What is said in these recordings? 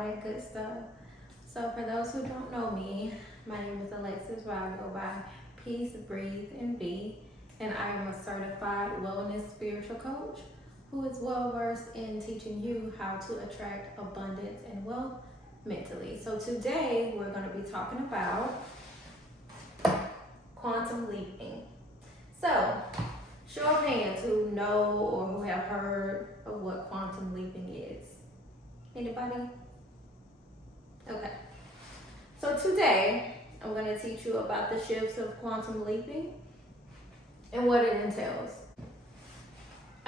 all that good stuff. So for those who don't know me, my name is Alexis, but I go by Peace, Breathe, and Be, and I am a certified wellness spiritual coach who is well versed in teaching you how to attract abundance and wealth mentally. So today we're going to be talking about quantum leaping. So, show of hands who know or who have heard of what quantum leaping is. Anybody? Okay. So today, I'm going to teach you about the shifts of quantum leaping and what it entails.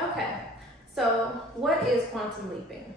Okay, so what is quantum leaping?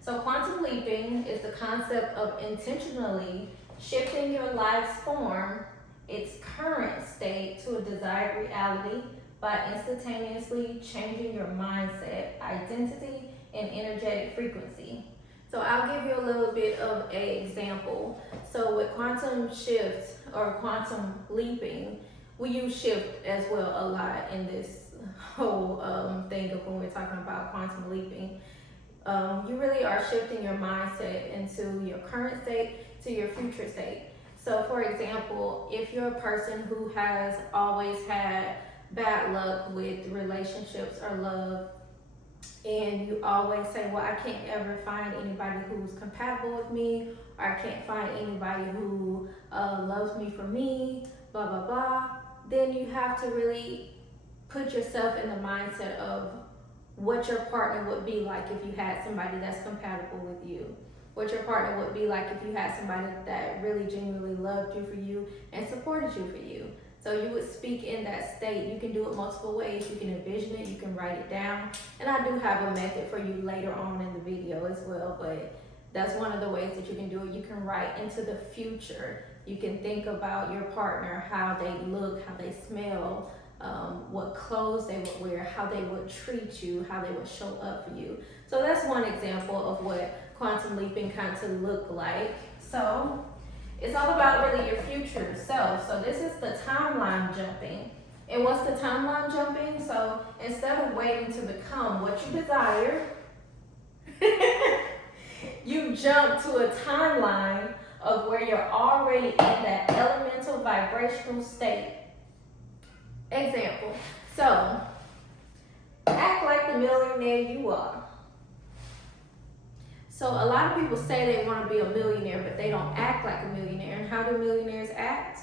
So quantum leaping is the concept of intentionally shifting your life's form, its current state, to a desired reality by instantaneously changing your mindset, identity, and energetic frequency. So I'll give you a little bit of an example. So with quantum shifts or quantum leaping, we use shift as well a lot in this whole thing of when we're talking about quantum leaping. You really are shifting your mindset into your current state to your future state. So for example, if you're a person who has always had bad luck with relationships or love, and you always say, well, I can't ever find anybody who's compatible with me, or I can't find anybody who loves me for me, blah, blah, blah, then you have to really put yourself in the mindset of what your partner would be like if you had somebody that's compatible with you. What your partner would be like if you had somebody that really genuinely loved you for you and supported you for you. So you would speak in that state. You can do it multiple ways. You can envision it, you can write it down. And I do have a method for you later on in the video as well, but that's one of the ways that you can do it. You can write into the future. You can think about your partner, how they look, how they smell, what clothes they would wear, how they would treat you, how they would show up for you. So that's one example of what quantum leaping kind of look like. So it's all about really your future self. So this is the timeline jumping. And what's the timeline jumping? So instead of waiting to become what you desire, you jump to a timeline of where you're already in that elemental vibrational state. Example. So act like the millionaire you are. So a lot of people say they want to be a millionaire, but they don't act like a millionaire. And how do millionaires act?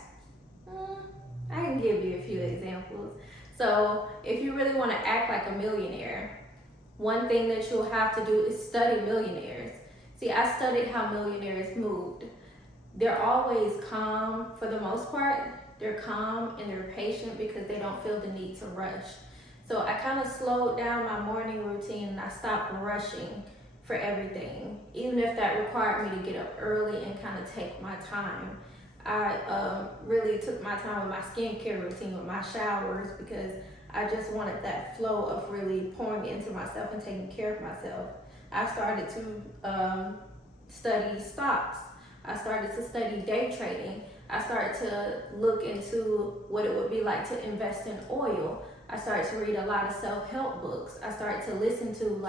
I can give you a few examples. So if you really want to act like a millionaire, one thing that you'll have to do is study millionaires. See, I studied how millionaires moved. They're always calm for the most part. They're calm and they're patient because they don't feel the need to rush. So I kind of slowed down my morning routine and I stopped rushing for everything, even if that required me to get up early and kind of take my time. I really took my time with my skincare routine, with my showers, because I just wanted that flow of really pouring into myself and taking care of myself. I started to study stocks. I started to study day trading. I started to look into what it would be like to invest in oil. I started to read a lot of self-help books. I started to listen to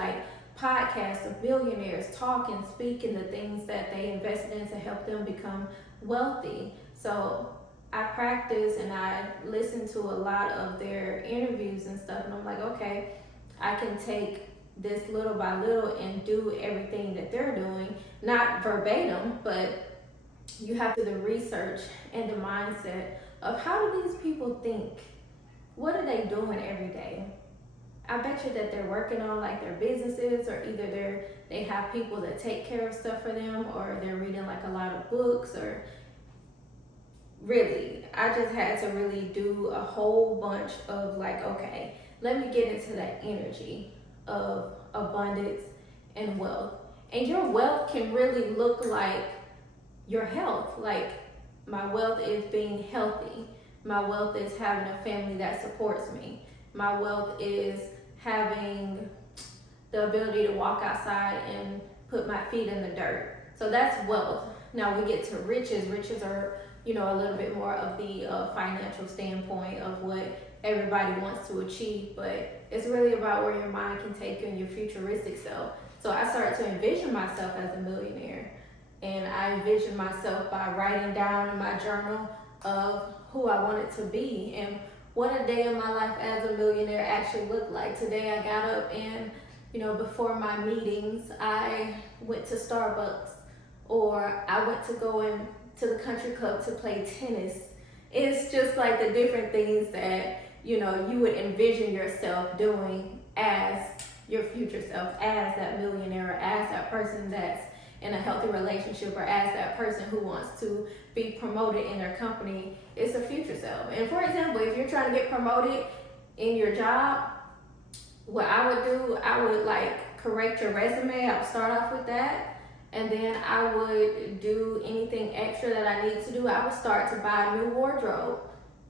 podcasts of billionaires talk and speak in the things that they invested in to help them become wealthy. So I practice and I listen to a lot of their interviews and stuff, and I'm like, okay, I can take this little by little and do everything that they're doing, not verbatim, but you have to do the research and the mindset of how do these people think? What are they doing every day? I bet you that they're working on their businesses, or either they have people that take care of stuff for them, or they're reading a lot of books, or really, I just had to really do a whole bunch of okay, let me get into that energy of abundance and wealth. And your wealth can really look like your health. My wealth is being healthy. My wealth is having a family that supports me. My wealth is having the ability to walk outside and put my feet in the dirt. So that's wealth. Now we get to riches. Riches are, a little bit more of the financial standpoint of what everybody wants to achieve, but it's really about where your mind can take you and your futuristic self. So I started to envision myself as a millionaire. And I envisioned myself by writing down in my journal of who I wanted to be and what a day in my life as a millionaire actually looked like. Today I got up and, before my meetings, I went to Starbucks, or I went to go into the country club to play tennis. It's just like the different things that, you would envision yourself doing as your future self, as that millionaire, or as that person that's in a healthy relationship, or as that person who wants to be promoted in their company. It's a future self. And for example, if you're trying to get promoted in your job, what I would do, I would correct your resume. I would start off with that. And then I would do anything extra that I need to do. I would start to buy a new wardrobe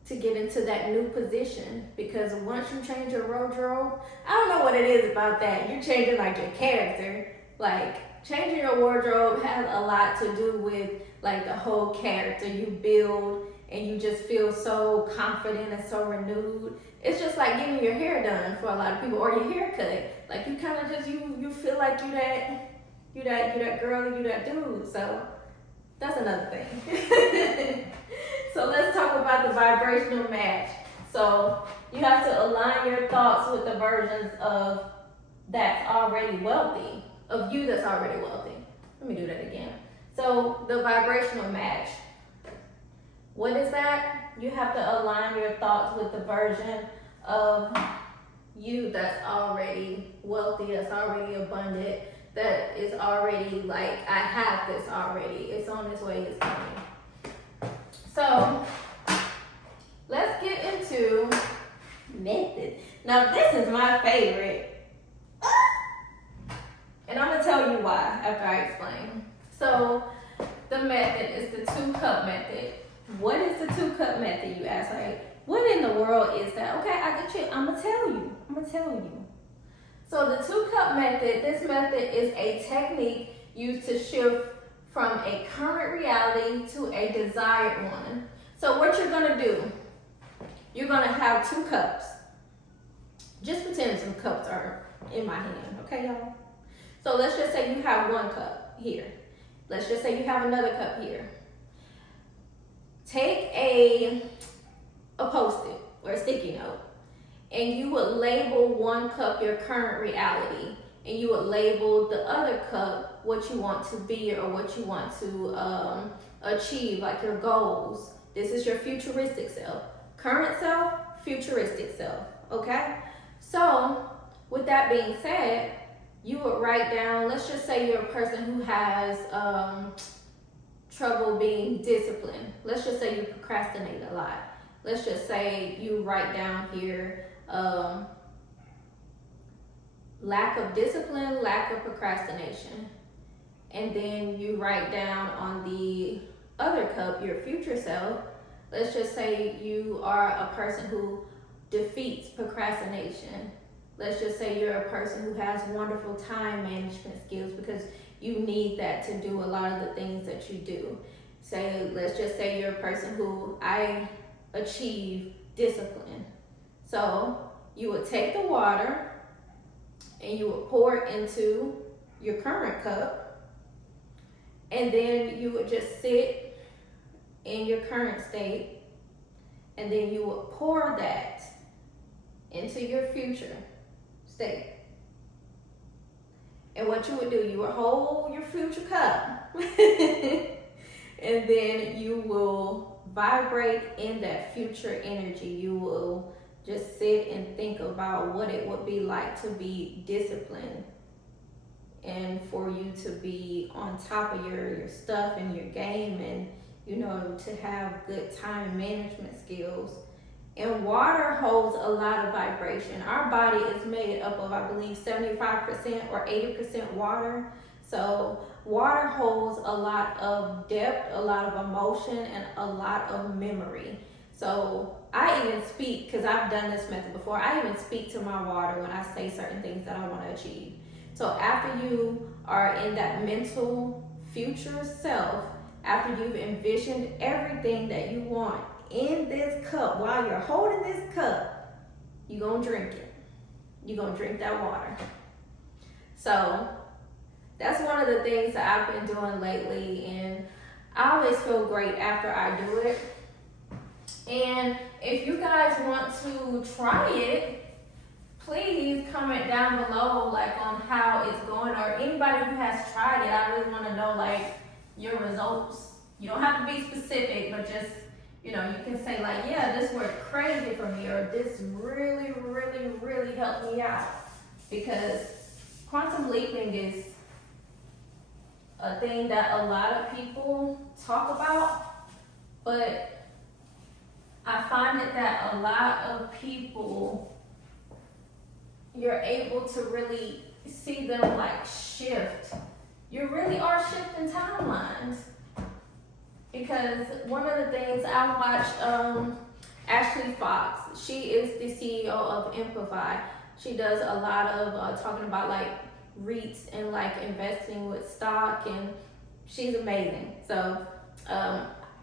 to get into that new position. Because once you change your wardrobe, I don't know what it is about that. You're changing your character. Changing your wardrobe has a lot to do with the whole character you build, and you just feel so confident and so renewed. It's just like getting your hair done for a lot of people, or your haircut. You kind of just, you feel like you that girl, you that dude. So that's another thing. So let's talk about the vibrational match. So you have to align your thoughts with the versions of that's already wealthy, of you that's already wealthy. Let me do that again. So the vibrational match. What is that? You have to align your thoughts with the version of you that's already wealthy, that's already abundant, that is already I have this already. It's on its way, it's coming. So let's get into method. Now this is my favorite. And I'm going to tell you why after I explain. So the method is the 2-cup method. What is the 2-cup method, you ask? What in the world is that? Okay, I got you. I'm going to tell you. So the 2-cup method, this method is a technique used to shift from a current reality to a desired one. So what you're going to do, you're going to have 2 cups. Just pretend some cups are in my hand, okay, y'all? So let's just say you have 1 cup here. Let's just say you have another cup here. Take a Post-it or a sticky note, and you would label 1 cup your current reality, and you would label the other cup what you want to be or what you want to achieve, your goals. This is your futuristic self. Current self, futuristic self, okay? So with that being said, you would write down, let's just say you're a person who has trouble being disciplined. Let's just say you procrastinate a lot. Let's just say you write down here, lack of discipline, lack of procrastination. And then you write down on the other cup, your future self. Let's just say you are a person who defeats procrastination. Let's just say you're a person who has wonderful time management skills, because you need that to do a lot of the things that you do. Let's just say you're a person who I achieve discipline. So you would take the water and you would pour it into your current cup, and then you would just sit in your current state, and then you would pour that into your future state. And what you would do, you would hold your future cup and then you will vibrate in that future energy. You will just sit and think about what it would be like to be disciplined, and for you to be on top of your stuff and your game, and to have good time management skills. And water holds a lot of vibration. Our body is made up of, I believe, 75% or 80% water. So water holds a lot of depth, a lot of emotion, and a lot of memory. So I even speak, because I've done this method before, I even speak to my water when I say certain things that I want to achieve. So after you are in that mental future self, after you've envisioned everything that you want in this cup, while you're holding this cup, you're going to drink it. You're going to drink that water. So That's one of the things that I've been doing lately, and I always feel great after I do it. And if you guys want to try it, please comment down below like on how it's going, or anybody who has tried it. I really want to know like your results. You don't have to be specific, but just, you know, you can say like, yeah, this worked crazy for me, or this really, really, really helped me out. Because quantum leaping is a thing that a lot of people talk about, but I find it that a lot of people, you're able to really see them like shift. You really are shifting timelines. Because one of the things I watched, Ashley Fox, she is the CEO of Amplify. She does a lot of talking about like REITs and like investing with stock, and she's amazing. So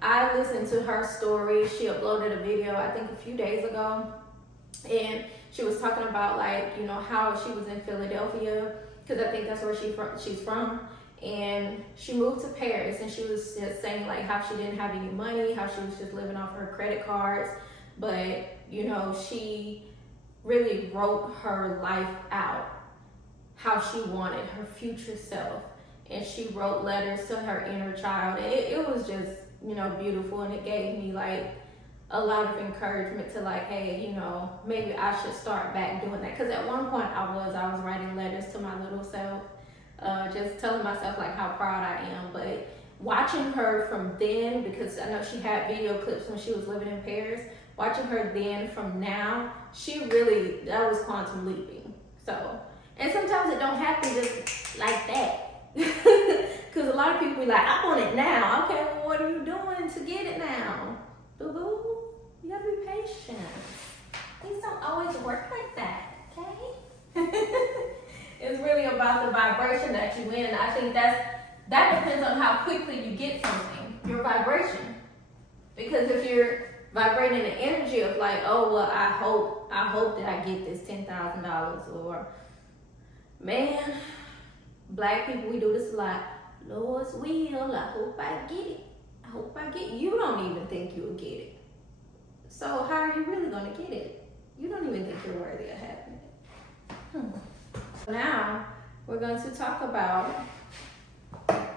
I listened to her story. She uploaded a video I think a few days ago, and she was talking about like, you know, how she was in Philadelphia, because I think that's where she's from, and she moved to Paris, and she was just saying like how she didn't have any money, how she was just living off her credit cards, but you know, she really wrote her life out, how she wanted her future self, and she wrote letters to her inner child. It was just, you know, beautiful, and it gave me like a lot of encouragement to like, hey, you know, maybe I should start back doing that. Because at one point I was writing letters to my little self, just telling myself like how proud I am. But watching her from then, because I know she had video clips when she was living in Paris, watching her then from now, she really, that was quantum leaping. So, and sometimes it don't happen just like that. Because a lot of people be like, I want it now. Okay, well, what are you doing to get it now? Boo-boo, you gotta be patient. Things don't always work like that, okay? It's really about the vibration that you in. I think that depends on how quickly you get something, your vibration. Because if you're vibrating the energy of like, oh, well, I hope that I get this $10,000, or man, black people, we do this a lot. Lord's will, I hope I get it. I hope I get it. You don't even think you'll get it. So how are you really gonna get it? You don't even think you're worthy of having it. Now, we're going to talk about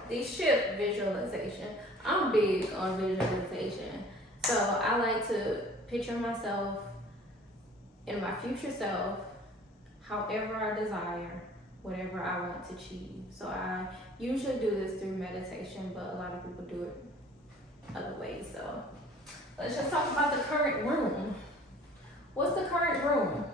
the shift visualization. I'm big on visualization. So I like to picture myself in my future self, however I desire, whatever I want to achieve. So I usually do this through meditation, but a lot of people do it other ways. So let's just talk about the current room. What's the current room?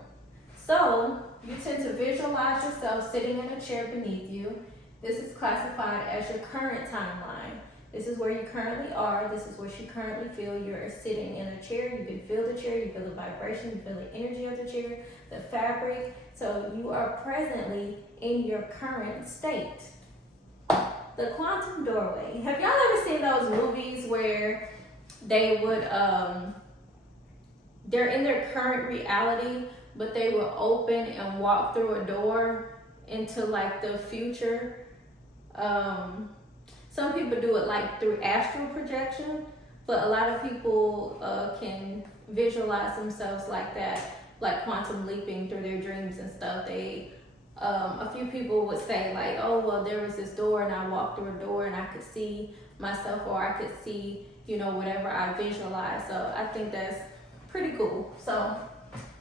So you tend to visualize yourself sitting in a chair beneath you. This is classified as your current timeline. This is where you currently are. This is what you currently feel. You're sitting in a chair. You can feel the chair. You feel the vibration. You feel the energy of the chair, the fabric. So you are presently in your current state. The quantum doorway. Have y'all ever seen those movies where they would, they're in their current reality, but they will open and walk through a door into like the future? Some people do it like through astral projection, but a lot of people can visualize themselves like that, like quantum leaping through their dreams and stuff. They, a few people would say like, oh, well, there was this door and I walked through a door and I could see myself, or I could see, you know, whatever I visualized. So I think that's pretty cool. So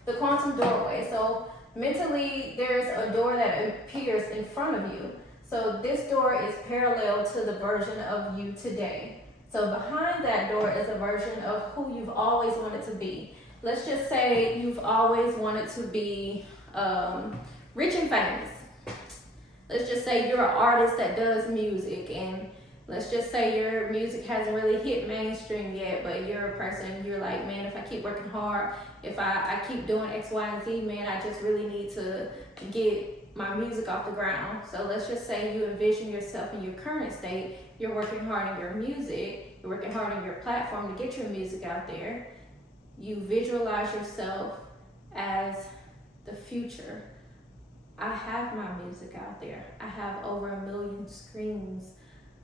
the quantum doorway. So mentally, there's a door that appears in front of you. So this door is parallel to the version of you today. So behind that door is a version of who you've always wanted to be. Let's just say you've always wanted to be rich and famous. Let's just say you're an artist that does music, and let's just say your music hasn't really hit mainstream yet, but you're a person, you're like, man, if I keep working hard, if I keep doing X, Y, and Z, man, I just really need to get my music off the ground. So let's just say you envision yourself in your current state. You're working hard on your music. You're working hard on your platform to get your music out there. You visualize yourself as the future. I have my music out there. I have over 1 million streams.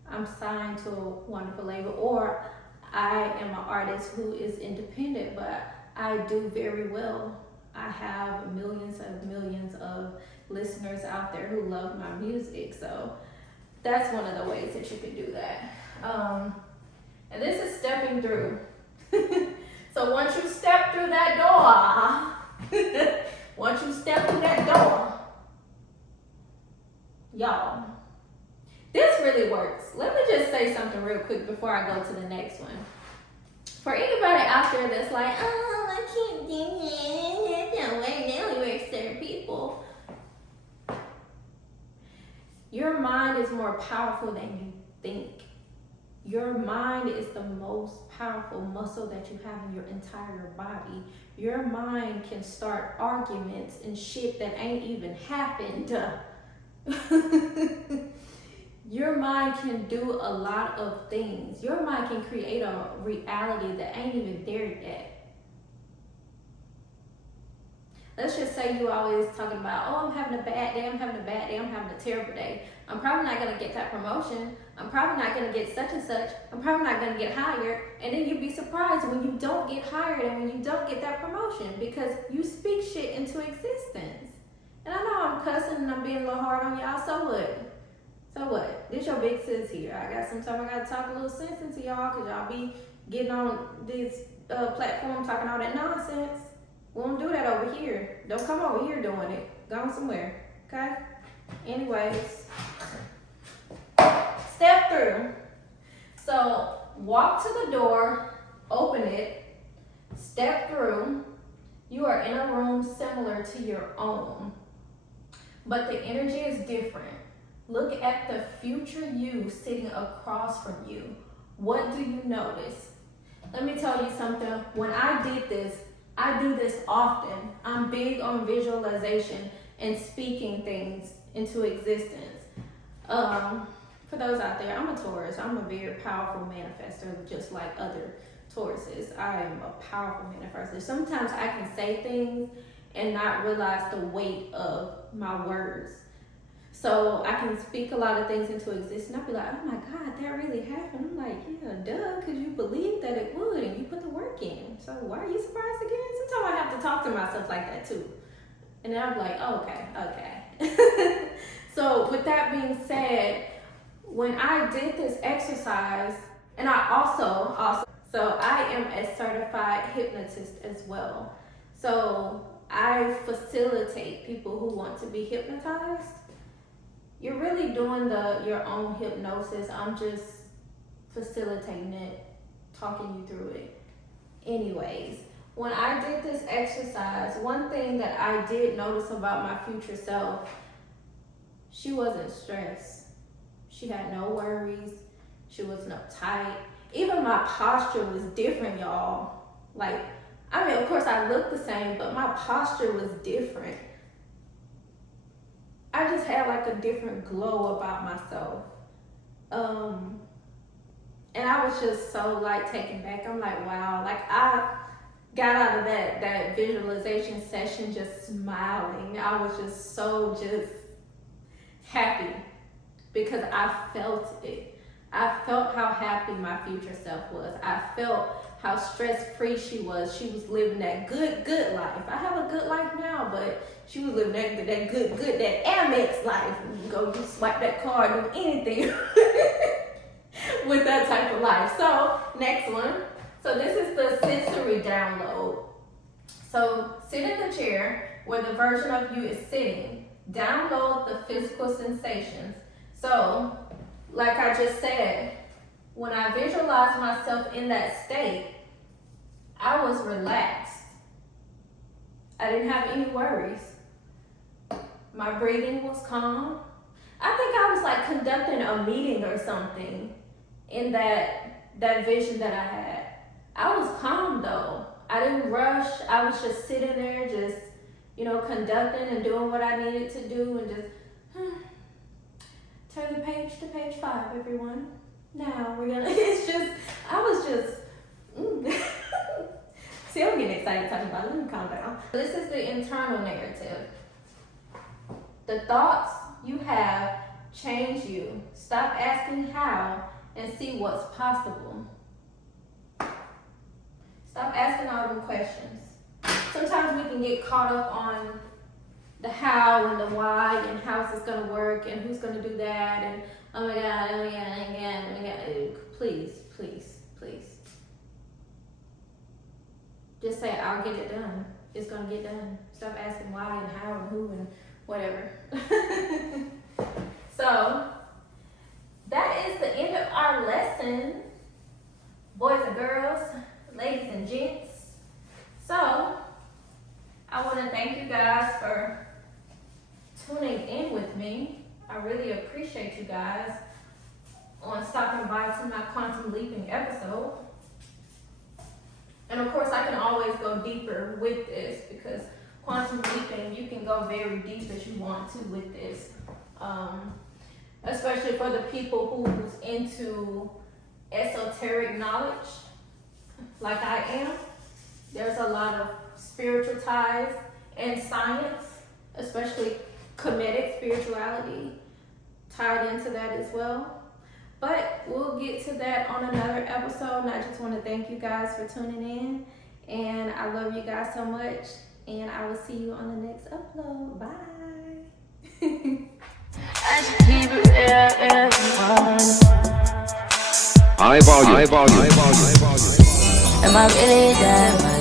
I'm signed to a wonderful label, or I am an artist who is independent, but I do very well. I have millions of listeners out there who love my music. So that's one of the ways that you can do that. And this is stepping through. So once you step through that door, once you step through that door, y'all, this really works. Let me just say something real quick before I go to the next one. For anybody out there that's like, oh, I can't do it, that don't work, they only work certain people. Your mind is more powerful than you think. Your mind is the most powerful muscle that you have in your entire body. Your mind can start arguments and shit that ain't even happened. Your mind can do a lot of things. Your mind can create a reality that ain't even there yet. Let's just say you always talking about, oh, I'm having a bad day, I'm having a bad day, I'm having a terrible day. I'm probably not going to get that promotion. I'm probably not going to get such and such. I'm probably not going to get hired. And then you'd be surprised when you don't get hired and when you don't get that promotion, because you speak shit into existence. And I know I'm cussing and I'm being a little hard on y'all, so what? So what? This your big sis here. Sometimes I got to talk a little sense into y'all, because y'all be getting on this platform talking all that nonsense. We don't do that over here. Don't come over here doing it. Go somewhere, okay? Anyways, step through. So walk to the door, open it, step through. You are in a room similar to your own, but the energy is different. Look at the future you sitting across from you. What do you notice? Let me tell you something. When I did this, I do this often. I'm big on visualization and speaking things into existence. For those out there, I'm a Taurus. I'm a very powerful manifestor, just like other Tauruses. I am a powerful manifestor. Sometimes I can say things and not realize the weight of my words. So I can speak a lot of things into existence. I'll be like, oh my God, that really happened. I'm like, yeah, duh, because you believe that it would and you put the work in. So why are you surprised again? Sometimes I have to talk to myself like that too. And then I'm like, oh, okay. So with that being said, when I did this exercise, and I also, so I am a certified hypnotist as well. So I facilitate people who want to be hypnotized. You're really doing your own hypnosis. I'm just facilitating it, talking you through it. Anyways, when I did this exercise, one thing that I did notice about my future self, she wasn't stressed. She had no worries. She wasn't uptight. Even my posture was different, y'all. Like, I mean, of course I looked the same, but my posture was different. I just had like a different glow about myself. And I was just so like taken back. I'm like, wow, like I got out of that visualization session just smiling. I was just so happy because I felt it. I felt how happy my future self was. I felt how stress-free she was. She was living that good life. I have a good life now, but she was living that good, that Amex life. You swipe that card, do anything with that type of life. So, next one. So this is the sensory download. So, sit in the chair where the version of you is sitting. Download the physical sensations. So, like I just said, when I visualized myself in that state, I was relaxed. I didn't have any worries. My breathing was calm. I think I was like conducting a meeting or something in that vision that I had. I was calm though. I didn't rush. I was just sitting there, just, conducting and doing what I needed to do, and just turn the page to page 5, everyone. Now we're gonna, See, I'm getting excited talking about it. Let me calm down. This is the internal narrative. The thoughts you have change you. Stop asking how and see what's possible. Stop asking all them questions. Sometimes we can get caught up on the how and the why and how's this gonna work and who's gonna do that and oh my god, oh my god, oh my god, oh my god. Please, please, please. Just say, I'll get it done. It's gonna get done. Stop asking why and how and who and whatever. So, that is the end of our lesson, boys and girls, ladies and gents. So, I want to thank you guys for tuning in with me. I really appreciate you guys on stopping by to my quantum leaping episode. And of course, I can always go deeper with this because quantum leaping, you can go very deep if you want to with this. Especially for the people who's into esoteric knowledge, like I am. There's a lot of spiritual ties and science, especially Kemetic spirituality, tied into that as well. But we'll get to that on another episode. And I just want to thank you guys for tuning in. And I love you guys so much. And I will see you on the next upload. Bye. High volume. Am I really that?